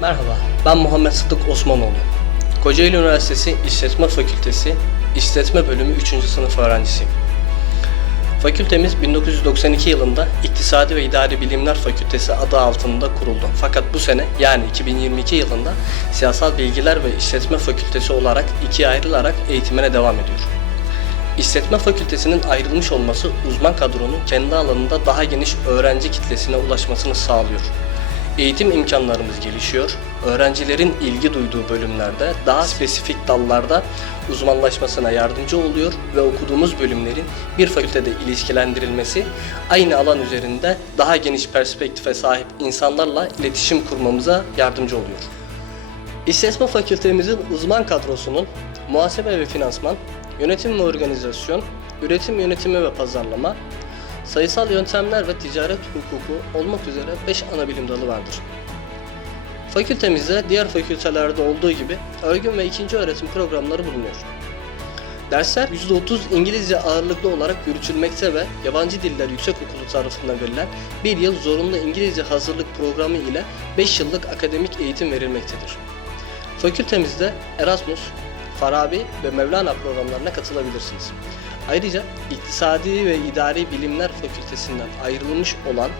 Merhaba, ben Muhammed Sıddık Osmanoğlu. Kocaeli Üniversitesi İşletme Fakültesi İşletme Bölümü 3. sınıf öğrencisiyim. Fakültemiz 1992 yılında İktisadi ve İdari Bilimler Fakültesi adı altında kuruldu. Fakat bu sene yani 2022 yılında Siyasal Bilgiler ve İşletme Fakültesi olarak ikiye ayrılarak eğitimine devam ediyor. İşletme Fakültesinin ayrılmış olması uzman kadronun kendi alanında daha geniş öğrenci kitlesine ulaşmasını sağlıyor. Eğitim imkanlarımız gelişiyor. Öğrencilerin ilgi duyduğu bölümlerde daha spesifik dallarda uzmanlaşmasına yardımcı oluyor ve okuduğumuz bölümlerin bir fakültede ilişkilendirilmesi aynı alan üzerinde daha geniş perspektife sahip insanlarla iletişim kurmamıza yardımcı oluyor. İşletme Fakültemizin uzman kadrosunun muhasebe ve finansman, yönetim ve organizasyon, üretim yönetimi ve pazarlama, sayısal yöntemler ve ticaret hukuku olmak üzere 5 ana bilim dalı vardır. Fakültemizde diğer fakültelerde olduğu gibi örgün ve ikinci öğretim programları bulunuyor. Dersler %30 İngilizce ağırlıklı olarak yürütülmekte ve yabancı diller yüksekokulu tarafından verilen bir yıl zorunlu İngilizce hazırlık programı ile 5 yıllık akademik eğitim verilmektedir. Fakültemizde Erasmus, Farabi ve Mevlana programlarına katılabilirsiniz. Ayrıca İktisadi ve İdari Bilimler Fakültesinden ayrılmış olan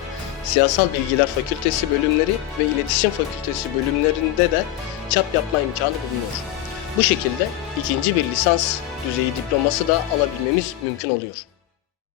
Siyasal Bilgiler Fakültesi bölümleri ve İletişim Fakültesi bölümlerinde de çap yapma imkanı bulunuyor. Bu şekilde ikinci bir lisans düzeyi diploması da alabilmemiz mümkün oluyor.